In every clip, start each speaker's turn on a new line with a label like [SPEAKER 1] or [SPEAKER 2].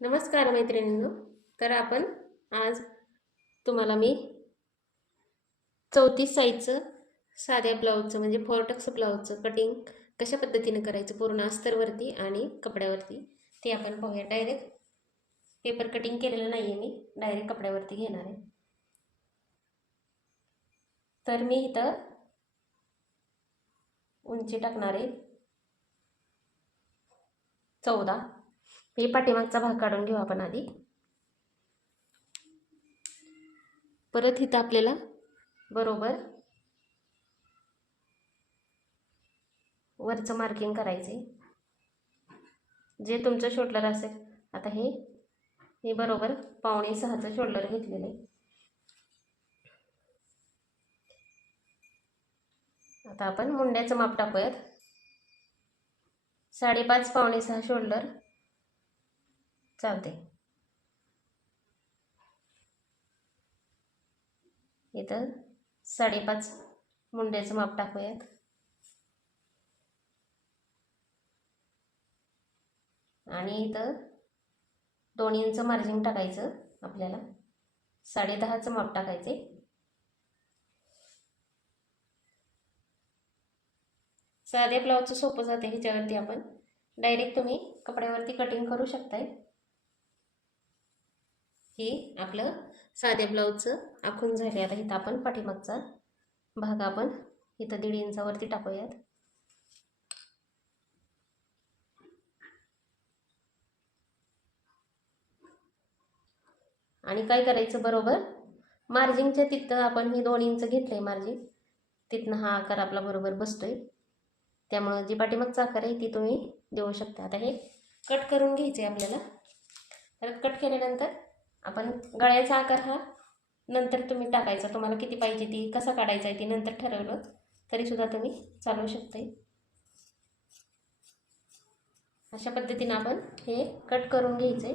[SPEAKER 1] नमस्कार मैत्रिणींनो. तर आपण आज तुम्हाला मी चौतीस साईजचं साध्या ब्लाऊजचं म्हणजे फोरटक्स ब्लाऊजचं कटिंग कशा पद्धतीनं करायचं पूर्ण अस्तरवरती आणि कपड्यावरती ते आपण पाहूया. डायरेक्ट पेपर कटिंग केलेलं नाही आहे मी डायरेक्ट कपड्यावरती घेणार आहे. तर मी इथं उंची टाकणार आहे. चौदा. हे पाठीमागचा भाग काढून घेऊ आपण आधी. परत इथं आपल्याला बरोबर वरचं मार्किंग करायचे जे तुमचं शोल्डर असेल आता हे हे बरोबर पावणे सहाचं शोल्डर घेतलेलं आहे. आता आपण मुंड्याचं माप टाकूयात. साडेपाच पावणे सहा शोल्डर चालते इथं साडेपाच मुंड्याचं माप टाकूयात. आणि इथं दोन इंच मार्जिन टाकायचं आपल्याला. साडेदहाचं माप टाकायचे साध्या ब्लाऊजचं सोपं जाते ह्याच्यावरती आपण. डायरेक्ट तुम्ही कपड्यावरती कटिंग करू शकताय. हे आपलं साध्या ब्लाऊजचं आखून झाले आता इथं आपण पाठीमागचा भाग आपण इथं दीड इंचावरती टाकूयात. आणि काय करायचं बरोबर? मार्जिनच्या तिथं आपण हे दोन इंच घेतलं आहे मार्जिन. तिथनं हा आकार आपला बरोबर बसतोय. त्यामुळं जी पाठीमागचा आकार आहे ती तुम्ही देऊ शकता. आता हे कट करून घ्यायचे आपल्याला. परत कट केल्यानंतर आपण गळ्याचा आकार हा नंतर तुम्ही टाकायचा. तुम्हाला किती पाहिजे ती कसा काढायचा आहे ती नंतर ठरवलं तरीसुद्धा तुम्ही चालवू शकते अशा पद्धतीनं आपण हे कट करून घ्यायचे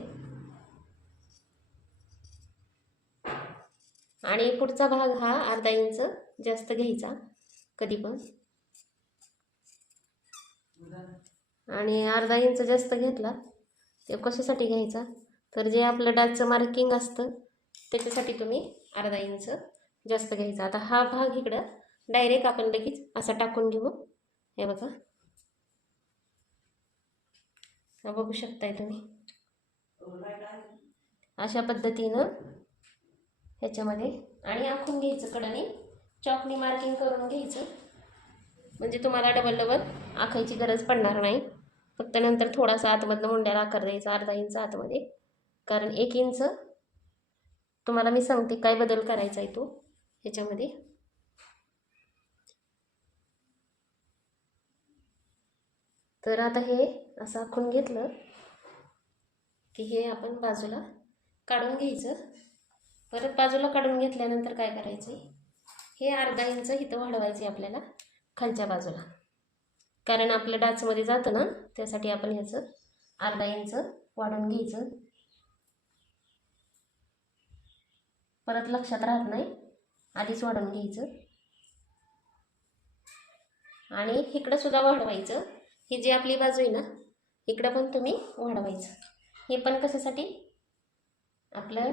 [SPEAKER 1] आणि पुढचा भाग हा अर्धा इंच जास्त घ्यायचा कधी पण. आणि अर्धा इंच जास्त घेतला ते कशासाठी घ्यायचा? तर जे आपलं डाचचं मार्किंग असतं त्याच्यासाठी तुम्ही अर्धा इंच जास्त घ्यायचा. आता हा भाग इकडं डायरेक्ट आपण लगेच असा टाकून घेऊ. हे बघा. हा बघू शकताय तुम्ही. अशा पद्धतीनं ह्याच्यामध्ये आणि आखून घ्यायचं कडाने चॉकनी मार्किंग करून घ्यायचं. म्हणजे तुम्हाला डबल डबल आखायची गरज पडणार नाही. फक्त नंतर थोडासा आतमधनं मुंड्याला आकार द्यायचा अर्धा इंच आतमध्ये. कारण एक इंच. तुम्हाला मी सांगते काय बदल करायचा आहे तो ह्याच्यामध्ये तर आता हे असं आखून घेतलं की हे आपण बाजूला काढून घ्यायचं. परत बाजूला काढून घेतल्यानंतर काय करायचं हे अर्धा इंच इथं वाढवायचे आपल्याला खालच्या बाजूला. कारण आपलं डाचमध्ये जातं ना त्यासाठी आपण ह्याचं अर्धा इंच वाढवून घ्यायचं. परत लक्षात राहत नाही. आधीच वाढवून घ्यायचं. आणि इकडं सुद्धा वाढवायचं. ही जी आपली बाजू आहे ना इकडं पण तुम्ही वाढवायचं. हे पण कशासाठी? आपलं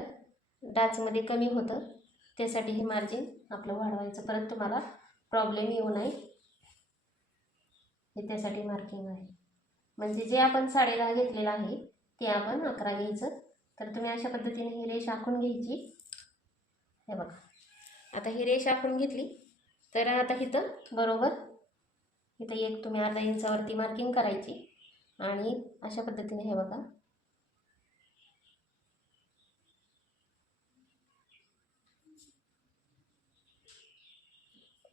[SPEAKER 1] डाचमध्ये कमी होतं. त्यासाठी हे मार्जिन आपलं वाढवायचं. परत तुम्हाला प्रॉब्लेम येऊ नये. हे त्यासाठी मार्किंग आहे. म्हणजे जे आपण साडेदहा घेतलेलं आहे ते आपण अकरा घ्यायचं. तर तुम्ही अशा पद्धतीने ही रेष आखून घ्यायची. हे बघा. आता ही रेष आखून घेतली. तर आता इथं बरोबर इथं एक तुम्ही अर्धा इंचावरती मार्किंग करायची. आणि अशा पद्धतीने हे बघा.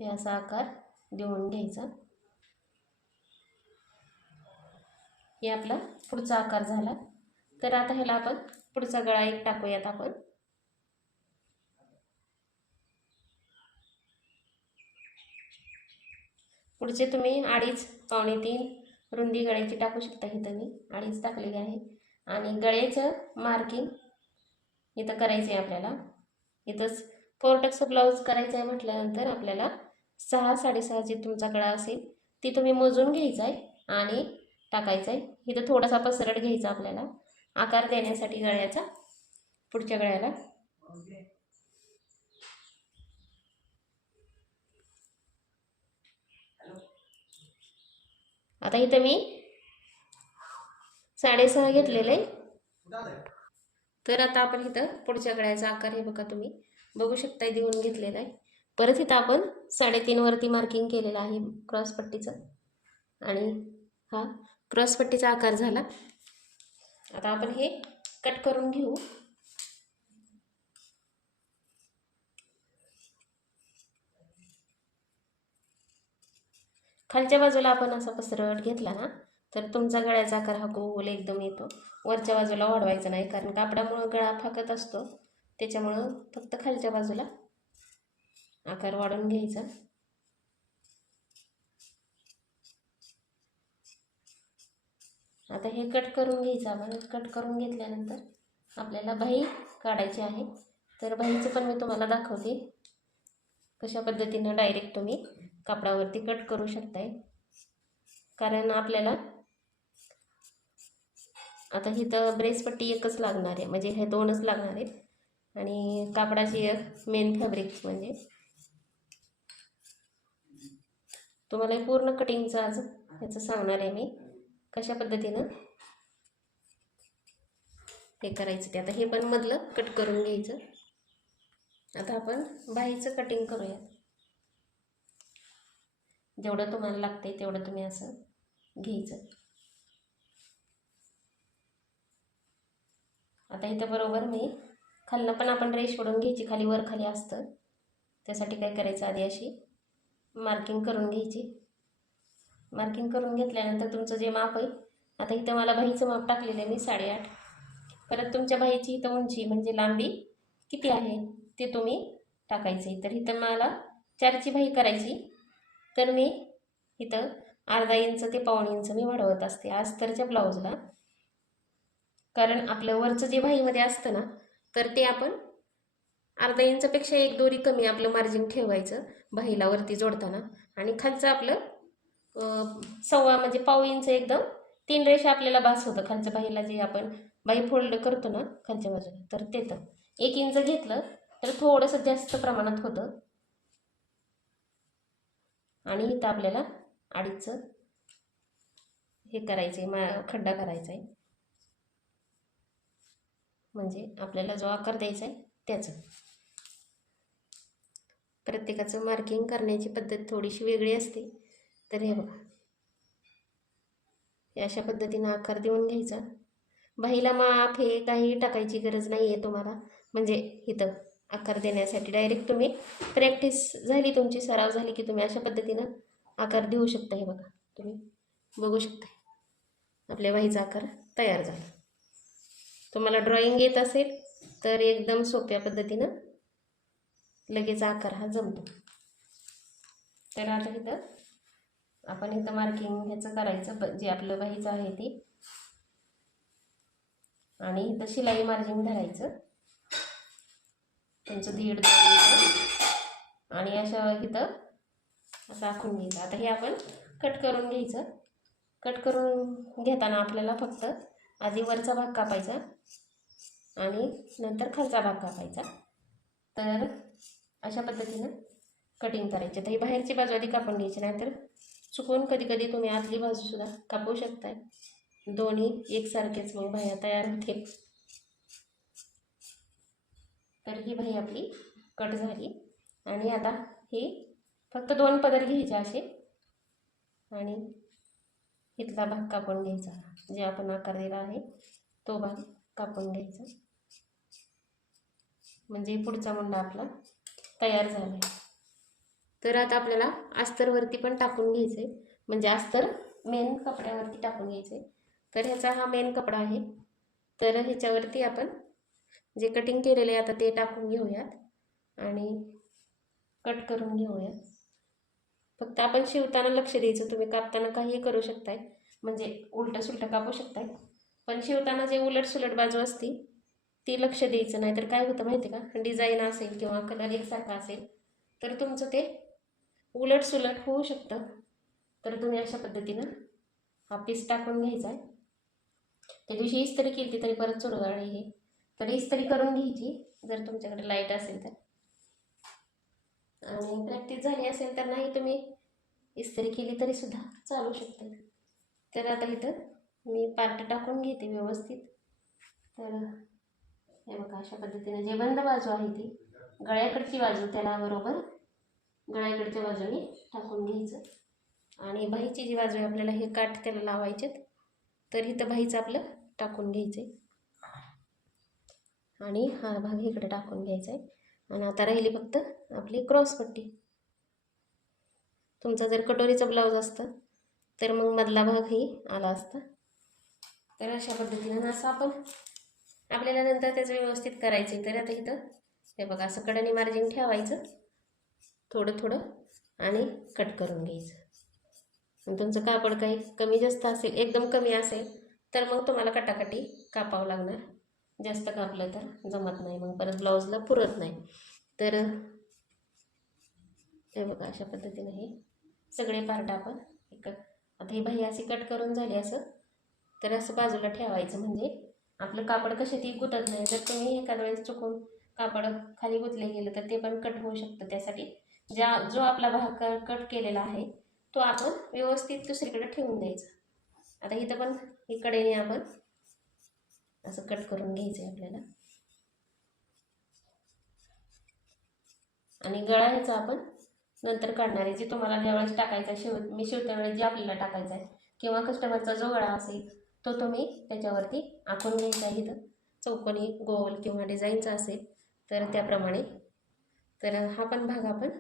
[SPEAKER 1] हे असा आकार देऊन घ्यायचा. हे आपला पुढचा आकार झाला. तर आता ह्याला आपण पुढचा गळा एक टाकूयात आपण. पुढचे तुम्ही अडीच पावणे तीन रुंदी गळ्याची टाकू शकता इथं मी अडीच टाकलेली आहे. आणि गळ्याचं मार्किंग इथं करायचं आहे आपल्याला. इथंच फोरटक्स ब्लाऊज करायचं आहे म्हटल्यानंतर आपल्याला सहा साडेसहा जी तुमचा गळा असेल ती तुम्ही मोजून घ्यायचा आहे आणि टाकायचं आहे इथं थोडासा पसरट घ्यायचा आपल्याला. आकार देण्यासाठी गळ्याचा पुढच्या गळ्याला. आता इथं मी साडेसहा घेतलेलं. आहे तर आता आपण इथं पुढच्या गळ्याचा आकार हे बघा तुम्ही. बघू शकता देऊन घेतलेला आहे. परत इथं आपण साडेतीन वरती मार्किंग केलेलं आहे क्रॉसपट्टीचं आणि हा क्रॉसपट्टीचा आकार झाला. आता आपण हे कट करून घेऊ. खालच्या बाजूला आपण असा पसरट घेतला ना तर तुमचा गळ्याचा आकार हा गोल एकदम येतो. वरच्या बाजूला वाढवायचा नाही कारण कापडामुळं गळा फाकत असतो. त्याच्यामुळं फक्त खालच्या बाजूला आकार वाढवून घ्यायचा. आता हे कट करून घ्यायचं आपण कट करून घेतल्यानंतर आपल्याला बाही काढायची आहे. तर बाहीचं पण मी तुम्हाला दाखवते. कशा पद्धतीनं डायरेक्ट तुम्ही कापडावरती कट करू शकताय. कारण आपल्याला आता इथं ब्रेसपट्टी एकच लागणार आहे. म्हणजे हे दोनच लागणार आहेत. आणि कापडाची मेन फॅब्रिक म्हणजे तुम्हाला पूर्ण कटिंगचं आज ह्याचं सांगणार आहे मी. कशा पद्धतीनं हे करायचं ते. आता हे पण मधलं कट करून घ्यायचं. आता आपण बाहीचं कटिंग करूयात. जेवढं तुम्हाला लागते तेवढं तुम्ही असं घ्यायचं. आता इथं बरोबर मी खालनं पण आपण रेश ओढून घ्यायची खाली वर खाली असतं. त्यासाठी काय करायचं आधी अशी मार्किंग करून घ्यायची. मार्किंग करून घेतल्यानंतर तुमचं जे माप आहे आता इथं मला बाहीचं माप टाकलेलं आहे मी साडेआठ. परत तुमच्या बाहीची इथं उंची म्हणजे लांबी किती आहे ते तुम्ही टाकायचे तर इथं मला चारची बाही करायची. तर मी इथं अर्धा इंच ते पाऊण इंच मी वाढवत असते अस्तरच्या ब्लाऊजला. कारण आपलं वरचं जे बाहीमध्ये असतं ना तर ते आपण अर्धा इंचपेक्षा एक दोरी कमी आपलं मार्जिन ठेवायचं बाहीला वरती जोडताना. आणि खालचं आपलं सव्वा म्हणजे पाव इंच एकदम तीन रेषा आपल्याला बास होतं. खालच्या बाहीला जे आपण बाही फोल्ड करतो ना खालच्या बाजूला तर ते तर. एक इंच घेतलं तर थोडंसं जास्त प्रमाणात होतं. आणि इथं आपल्याला अडीचचं हे करायचं आहे मा खड्डा करायचा आहे म्हणजे आपल्याला जो आकार द्यायचा आहे त्याचं. प्रत्येकाचं मार्किंग करण्याची पद्धत थोडीशी वेगळी असते. तर हे बघा. हे अशा पद्धतीनं आकार देऊन घ्यायचा. बाहीला माप हे काही टाकायची गरज नाही आहे तुम्हाला. म्हणजे इथं. आकार देण्यासाठी डायरेक्ट तुम्ही प्रॅक्टिस झाली तुमची सराव झाली की तुम्ही अशा पद्धतीनं आकार देऊ शकता हे बघा. तुम्ही बघू शकता. आपल्या वाईचा आकार तयार झाला. तुम्हाला ड्रॉइंग येत असेल तर एकदम सोप्या पद्धतीनं लगेच आकार हा जमतो. तर आता इथं आपण इथं मार्किंग ह्याचं करायचं जे आपलं वाईचं आहे ते. आणि इथं शिलाई मार्जिन धरायचं. त्यांचं दीड दोन आणि अशा इथं असं आखून घ्यायचं. आता हे आपण कट करून घ्यायचं. कट करून घेताना आपल्याला फक्त आधी वरचा भाग कापायचा आणि नंतर खालचा भाग कापायचा. तर अशा पद्धतीनं कटिंग करायची. तर ही बाहेरची बाजू आधी कापून घ्यायची नाहीतर चुकून कधी कधी तुम्ही आतली बाजूसुद्धा कापू शकताय. दोन्ही एकसारखेच मग बाह्या तयार होते तर ही भाई आपली कट झाली. आणि आता ही फक्त दोन पदर घ्यायचे असे. आणि इथला भाग कापून घ्यायचा. जे आपण आकार दिला आहे तो भाग कापून घ्यायचा. म्हणजे पुढचा मुंडा आपला तयार झाला. आहे तर आता आपल्याला अस्तरवरती पण टाकून घ्यायचं आहे म्हणजे अस्तर मेन कपड्यावरती टाकून घ्यायचं आहे तर ह्याचा हा मेन कपडा आहे. तर ह्याच्यावरती आपण जे कटिंग केलेले आता ते टाकून घेऊयात. आणि कट करून घेऊयात. फक्त आपण शिवताना लक्ष द्यायचं तुम्ही कापताना काहीही करू शकताय. म्हणजे उलटं सुलटं कापू शकताय. पण शिवताना जे उलट सुलट बाजू असती ती लक्ष द्यायचं. नाही तर काय होतं माहिती आहे का? डिझाईन असेल किंवा कलर एकसारखा असेल तर तुमचं ते उलट सुलट होऊ शकतं. तर तुम्ही अशा पद्धतीनं हा पीस टाकून घ्यायचा आहे. त्या दिवशी इस्त्री केली तरी परत चुरगाळी हे तर इस्त्री करून घ्यायची. जर तुमच्याकडे लाइट असेल तर. आणि प्रॅक्टिस झाली असेल तर नाही तुम्ही इस्त्री केली तरी सुद्धा चालू शकते. तर आता इथं मी पार्ट टाकून घेते व्यवस्थित. तर हे बघा अशा पद्धतीने जे बंद बाजू आहे ती गळ्याकडची बाजू त्याला बरोबर गळ्याकडच्या बाजूने टाकून घ्यायचं. आणि बाहीची जी बाजू आहे आपल्याला हे काठ त्याला लावायचेत तर इथं बाहीचं आपलं टाकून घ्यायचं आहे आणि हा भाग इकडे टाकून घ्यायचा आहे. आणि आता राहिली फक्त आपली क्रॉसपट्टी तुमचा जर कटोरीचा ब्लाऊज असतं तर मग मधला भागही आला असता. तर अशा पद्धतीनं असं आपण आपल्याला नंतर त्याचं व्यवस्थित करायचं तर आता इथं हे बघा असं कडाने मार्जिन ठेवायचं. थोडं थोडं आणि कट करून घ्यायचं. आणि तुमचं कापड काही कमी जास्त असेल एकदम कमी असेल तर मग तुम्हाला कटाकटी कापावं लागणार. जास्त कापलं तर जमत नाही. मग परत ब्लाऊजला पुरत नाही. तर हे बघा अशा पद्धतीने हे सगळे पार्ट आपण एक आता ही बाही अशी कट करून झाली असं. तर असं बाजूला ठेवायचं म्हणजे आपलं कापड कसे ती गुतत नाही. जर तुम्ही एखाद्या वेळेस चुकून कापड खाली गुतले गेलं तर ते पण कट होऊ शकतं. त्यासाठी ज्या जो आपला भाग कट केलेला आहे तो आपण व्यवस्थित दुसरीकडे ठेवून द्यायचा. आता इथं पण इकडेने आपण असं कट करून घ्यायचं आहे आपल्याला. आणि गळा ह्याचा आपण नंतर काढणार आहे जे तुम्हाला ज्यावेळेस टाकायचा आहे शिव मी शिवत्या वेळेस जे आपल्याला टाकायचा आहे किंवा कस्टमरचा जो गळा असेल तो तुम्ही त्याच्यावरती आखून घ्यायचा आहे इथं. चौकोनी गोल किंवा डिझाईनचा असेल तर त्याप्रमाणे. तर हा पण भाग आपण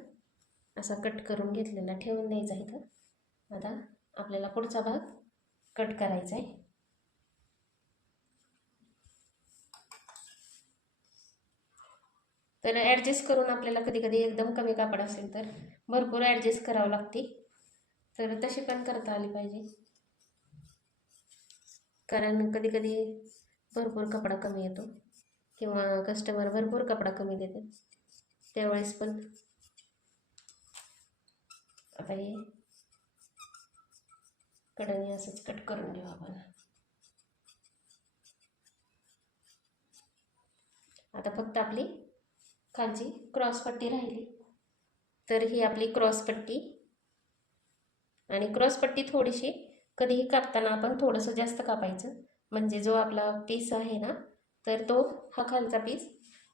[SPEAKER 1] असा कट करून घेतलेला ठेवून द्यायचा इथं. आता आपल्याला पुढचा भाग कट करायचा आहे. तर ॲडजस्ट करून आपल्याला कधी कधी एकदम कमी कापड असेल तर भरपूर ॲडजस्ट करावं लागते. तर तशी पण करता आली पाहिजे. कारण कधी कधी भरपूर कपडा कमी येतो किंवा कस्टमर भरपूर कपडा कमी देते त्यावेळेस पण आता हे कडाने असंच कट करून घेऊ आपण. आता फक्त आपली खालची क्रॉसपट्टी राहिली. तर ही आपली क्रॉसपट्टी आणि क्रॉसपट्टी थोडीशी कधीही कापताना आपण थोडंसं जास्त कापायचं. म्हणजे जो आपला पीस आहे ना तर तो हा खालचा पीस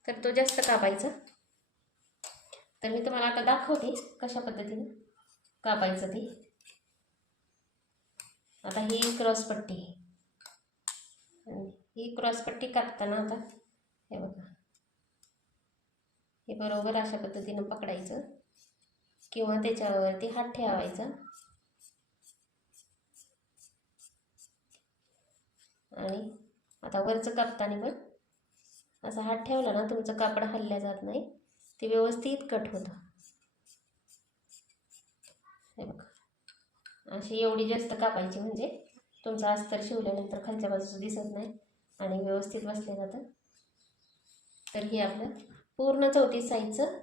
[SPEAKER 1] तर तो जास्त कापायचा. तर मी तुम्हाला आता दाखवते कशा पद्धतीने कापायचं ते. आता ही क्रॉसपट्टी आणि ही क्रॉसपट्टी कापताना आता हे बघा. हे बरोबर अशा पद्धतीनं पकडायचं. किंवा त्याच्यावरती हात ठेवायचा. आणि आता वरचं कापताना पण असा हात ठेवला ना तुमचं कापड हल्ल्या जात नाही. ते व्यवस्थित कट होतं. हे बघा. अशी एवढी जास्त कापायची म्हणजे तुमचं अस्तर शिवल्यानंतर खालच्या बाजूचं दिसत नाही आणि व्यवस्थित बसलं जातं. तर हे आपलं पूर्ण चौथी साईजचं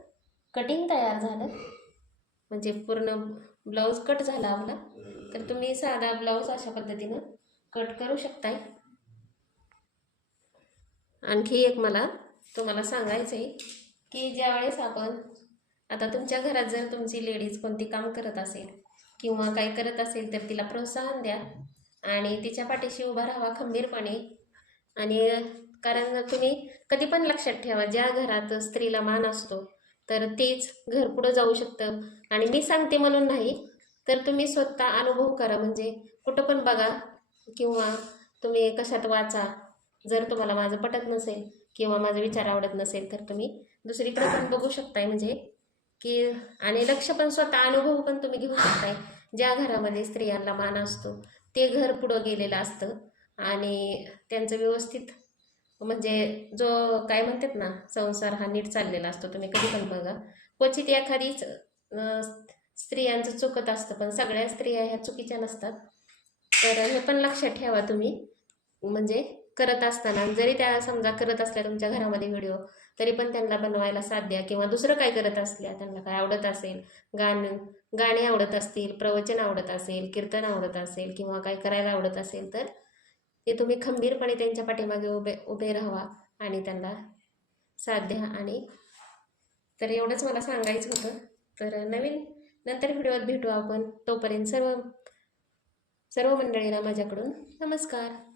[SPEAKER 1] कटिंग तयार झालं. म्हणजे पूर्ण ब्लाऊज कट झाला आपला. तर तुम्ही साधा ब्लाऊज अशा पद्धतीनं कट करू शकताय. आणखी एक मला तुम्हाला सांगायचं आहे की ज्यावेळेस आपण आता तुमच्या घरात जर तुमची लेडीज कोणती काम करत असेल किंवा काय करत असेल तर तिला प्रोत्साहन द्या. आणि तिच्या पाठीशी उभा राहावा खंबीरपणे. आणि कारण तुम्ही कधी पण लक्षात ठेवा ज्या घरात स्त्रीला मान असतो तर तेच घर पुढं जाऊ शकतं. आणि मी सांगते म्हणून नाही तर तुम्ही स्वतः अनुभव करा. म्हणजे कुठं पण बघा किंवा तुम्ही कशात वाचा. जर तुम्हाला माझं पटत नसेल किंवा माझा विचार आवडत नसेल तर तुम्ही दुसरीकडे पण बघू शकताय. म्हणजे की आणि लक्ष पण स्वतः अनुभव पण तुम्ही घेऊ शकताय. ज्या घरामध्ये स्त्रियांना मान असतो ते घर पुढं गेलेलं असतं. आणि त्यांचं व्यवस्थित म्हणजे जो काय म्हणतात ना संसार हा नीट चाललेला असतो तुम्ही कधी पण बघा. क्वचित एखादीच स्त्रियांचं चुकत असतं पण सगळ्या स्त्रिया ह्या चुकीच्या नसतात. तर हे पण लक्षात ठेवा तुम्ही. म्हणजे करत असताना जरी त्या समजा करत असल्या तुमच्या घरामध्ये व्हिडिओ तरी पण त्यांना बनवायला साथ द्या किंवा दुसरं काय करत असल्या त्यांना काय आवडत असेल गाणं गाणी आवडत असतील प्रवचन आवडत असेल कीर्तन आवडत असेल किंवा काय करायला आवडत असेल तर ते तुम्ही खंबीरपणे त्यांच्या पाठीमागे उभे उभे राहावा आणि त्यांना साथ द्या आणि तर एवढंच मला सांगायचं होतं. तर नवीन नंतर व्हिडिओत भेटू आपण. तोपर्यंत सर्व सर्व मंडळींना माझ्याकडून नमस्कार.